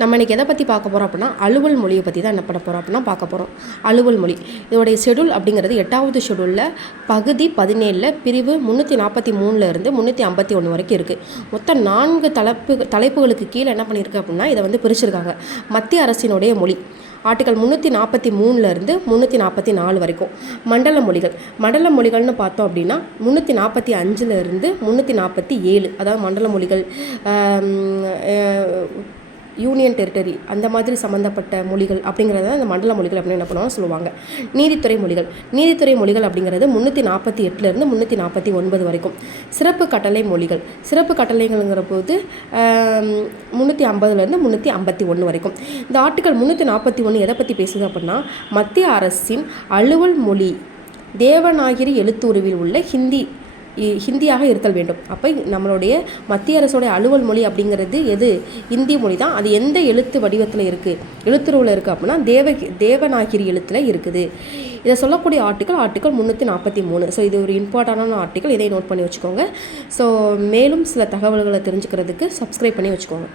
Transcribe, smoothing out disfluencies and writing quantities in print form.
நம்ம இன்றைக்கி எதை பற்றி பார்க்க போகிறோம் அப்படின்னா அலுவல் மொழியை பற்றி தான் என்ன பண்ண போகிறோம் அப்படின்னா பார்க்க போகிறோம். அலுவல் மொழி இதோடைய ஷெடியூல் அப்படிங்கிறது 8வது ஷெடியூலில் பகுதி 17 பிரிவு 343 இருந்து 351 வரைக்கும் இருக்குது. மொத்தம் 4 தலைப்புகளுக்கு கீழே என்ன பண்ணியிருக்கு அப்படின்னா இதை வந்து பிரிச்சிருக்காங்க. மத்திய அரசினுடைய மொழி ஆர்டிகல் 343 இருந்து 344 வரைக்கும். மண்டல மொழிகள்னு பார்த்தோம் அப்படின்னா 345 இருந்து 347, அதாவது மண்டல மொழிகள், யூனியன் டெரிட்டரி அந்த மாதிரி சம்மந்தப்பட்ட மொழிகள் அப்படிங்கிறத அந்த மண்டல மொழிகள் அப்படின்னு என்ன பண்ணுவாங்க சொல்லுவாங்க. நீதித்துறை மொழிகள் அப்படிங்கிறது 348 இருந்து 349 வரைக்கும். சிறப்பு கட்டளைங்கிற போது 350 இருந்து 351 வரைக்கும். இந்த ஆர்டிகல் 341 எதை பற்றி பேசுது அப்படின்னா மத்திய அரசின் அலுவல் மொழி தேவநாகரி எழுத்துருவில் உள்ள ஹிந்தியாக இருத்தல் வேண்டும். அப்போ நம்மளுடைய மத்திய அரசோடைய அலுவல் மொழி அப்படிங்கிறது எது? இந்தி மொழி தான். அது எந்த எழுத்து வடிவத்தில் இருக்குது, எழுத்துருவில் இருக்குது அப்படின்னா தேவநாகிரி எழுத்தில் இருக்குது. இதை சொல்லக்கூடிய ஆர்டிகல் 343. ஸோ இது ஒரு இம்பார்ட்டண்டான ஆர்டிகல், இதை நோட் பண்ணி வச்சுக்கோங்க. ஸோ மேலும் சில தகவல்களை தெரிஞ்சுக்கிறதுக்கு சப்ஸ்கிரைப் பண்ணி வச்சுக்கோங்க.